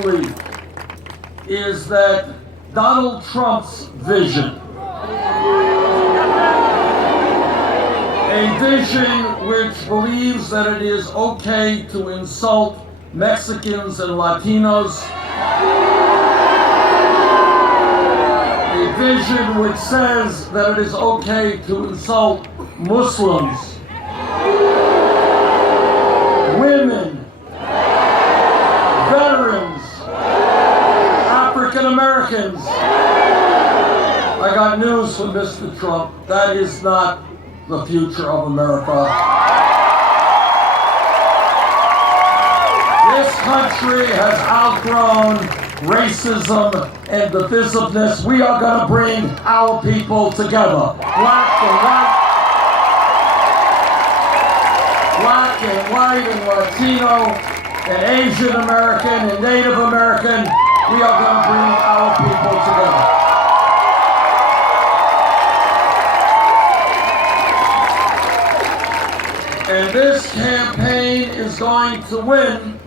believe is that Donald Trump's vision, a vision which believes that it is okay to insult Mexicans and Latinos, a vision which says that it is okay to insult Muslims, women, veterans, African Americans. I got news for Mr. Trump. That is not the future of America. This country has outgrown racism and divisiveness. We are going to bring our people together. Black and white and Latino and Asian American and Native American. We are going to bring our people together. And this campaign is going to win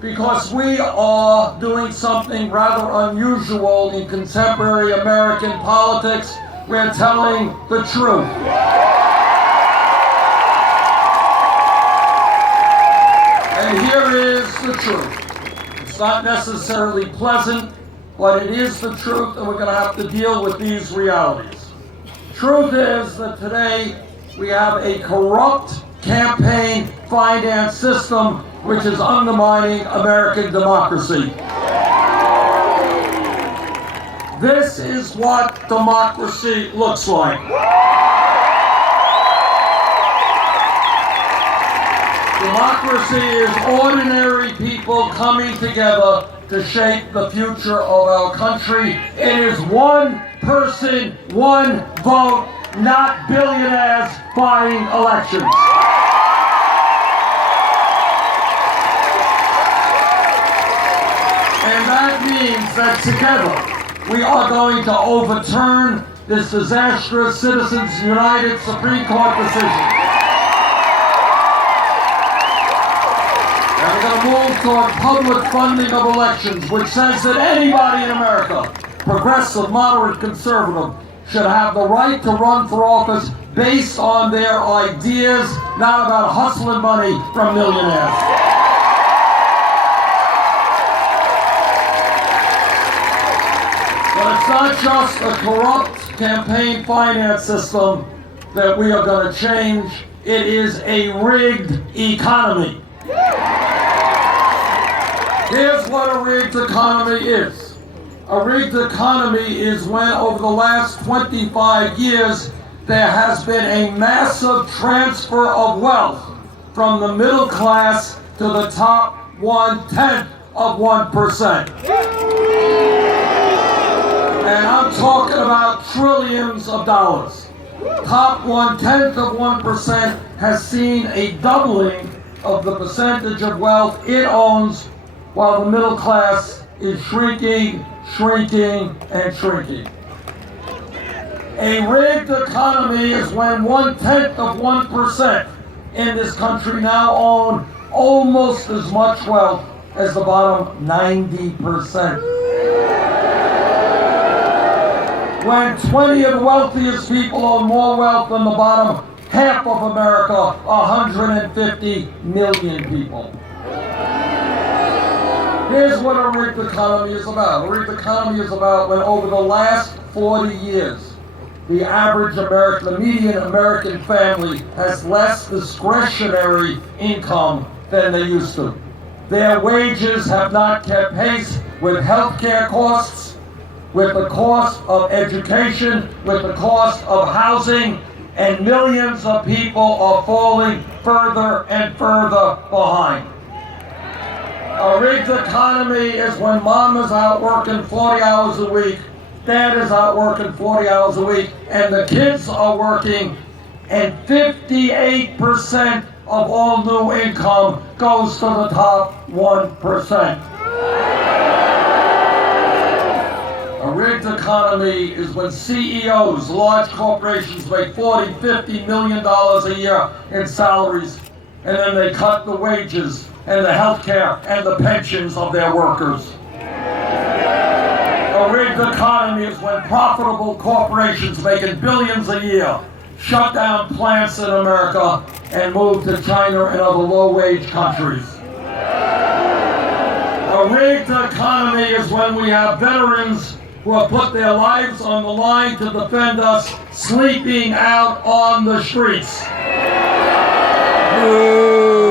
because we are doing something rather unusual in contemporary American politics. We're telling the truth. And here is the truth. It's not necessarily pleasant, but it is the truth, and we're going to have to deal with these realities. Truth is that today we have a corrupt campaign finance system which is undermining American democracy. This is what democracy looks like. Democracy is ordinary people coming together to shape the future of our country. It is one person, one vote, not billionaires buying elections. And that means that together we are going to overturn this disastrous Citizens United Supreme Court decision. And we're going to move toward public funding of elections, which says that anybody in America, progressive, moderate, conservative, should have the right to run for office based on their ideas, not about hustling money from millionaires. But it's not just a corrupt campaign finance system that we are going to change. It is a rigged economy. Here's what a rigged economy is. A rigged economy is when over the last 25 years there has been a massive transfer of wealth from the middle class to the top 1/10 of 1%. And I'm talking about trillions of dollars. Top 1/10 of 1% has seen a doubling of the percentage of wealth it owns, while the middle class is shrinking, shrinking, and shrinking. A rigged economy is when 1/10 of 1% in this country now own almost as much wealth as the bottom 90%. When 20 of the wealthiest people own more wealth than the bottom half of America, 150 million people. Here's what a rigged economy is about. A rigged economy is about when over the last 40 years, the average American, the median American family has less discretionary income than they used to. Their wages have not kept pace with healthcare costs, with the cost of education, with the cost of housing, and millions of people are falling further and further behind. A rigged economy is when mom is out working 40 hours a week, dad is out working 40 hours a week, and the kids are working, and 58% of all new income goes to the top 1%. A rigged economy is when CEOs, large corporations, make $40, $50 million a year in salaries, and then they cut the wages and the health care and the pensions of their workers. A rigged economy is when profitable corporations making billions a year shut down plants in America and move to China and other low-wage countries. A rigged economy is when we have veterans who have put their lives on the line to defend us sleeping out on the streets. A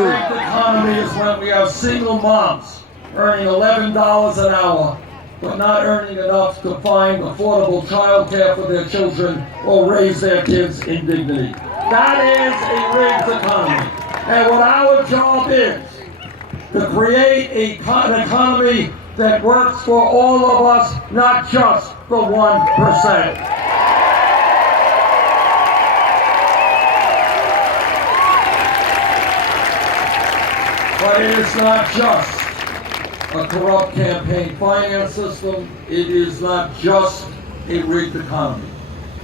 rigged economy is when we have single moms earning $11 an hour but not earning enough to find affordable child care for their children or raise their kids in dignity. That is a rigged economy. And what our job is to create an economy that works for all of us, not just the 1%. But it is not just a corrupt campaign finance system. It is not just a rigged economy.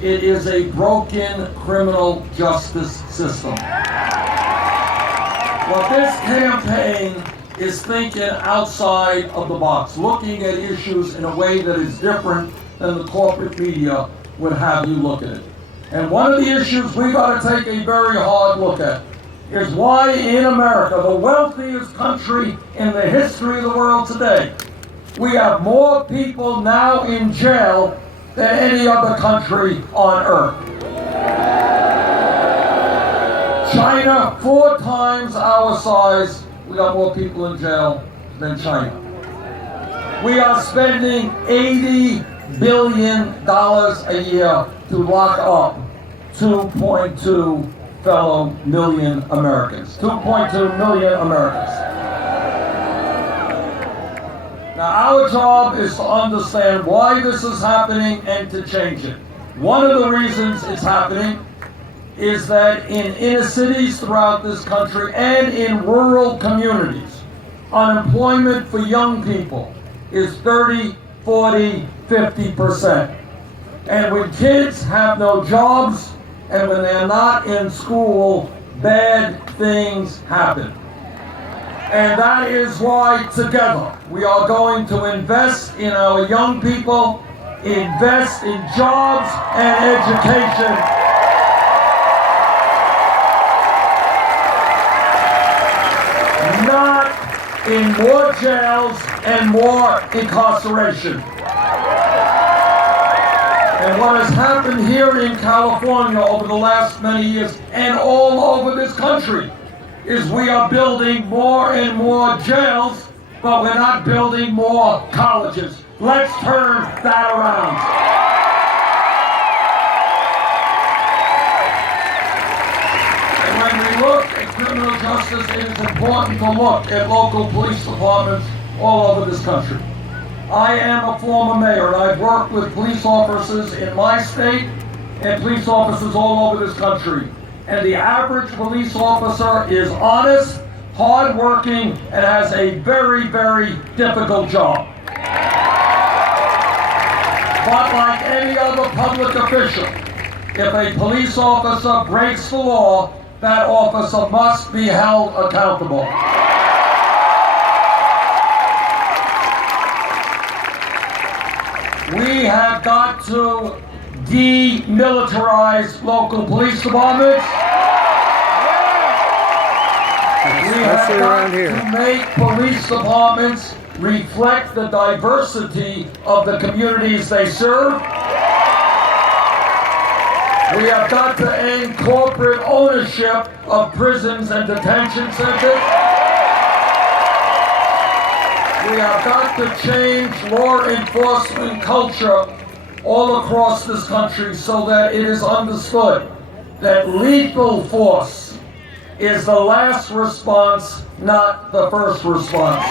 It is a broken criminal justice system. What this campaign is thinking outside of the box, looking at issues in a way that is different than the corporate media would have you look at it. And one of the issues we got to take a very hard look at is why in America, the wealthiest country in the history of the world today, we have more people now in jail than any other country on earth. China, 4 times our size, we got more people in jail than China. We are spending $80 billion a year to lock up 2.2 fellow million Americans. 2.2 million Americans. Now our job is to understand why this is happening and to change it. One of the reasons it's happening is that in inner cities throughout this country and in rural communities, unemployment for young people is 30, 40, 50%. And when kids have no jobs, and when they're not in school, bad things happen. And that is why together we are going to invest in our young people, invest in jobs and education. Not in more jails and more incarceration. And what has happened here in California over the last many years and all over this country is we are building more and more jails, but we're not building more colleges. Let's turn that around. And when we look at criminal justice, it is important to look at local police departments all over this country. I am a former mayor, and I've worked with police officers in my state and police officers all over this country. And the average police officer is honest, hardworking, and has a very, very difficult job. But like any other public official, if a police officer breaks the law, that officer must be held accountable. We have got to demilitarize local police departments. We have got to make police departments reflect the diversity of the communities they serve. We have got to end corporate ownership of prisons and detention centers. We have got to change law enforcement culture all across this country so that it is understood that lethal force is the last response, not the first response.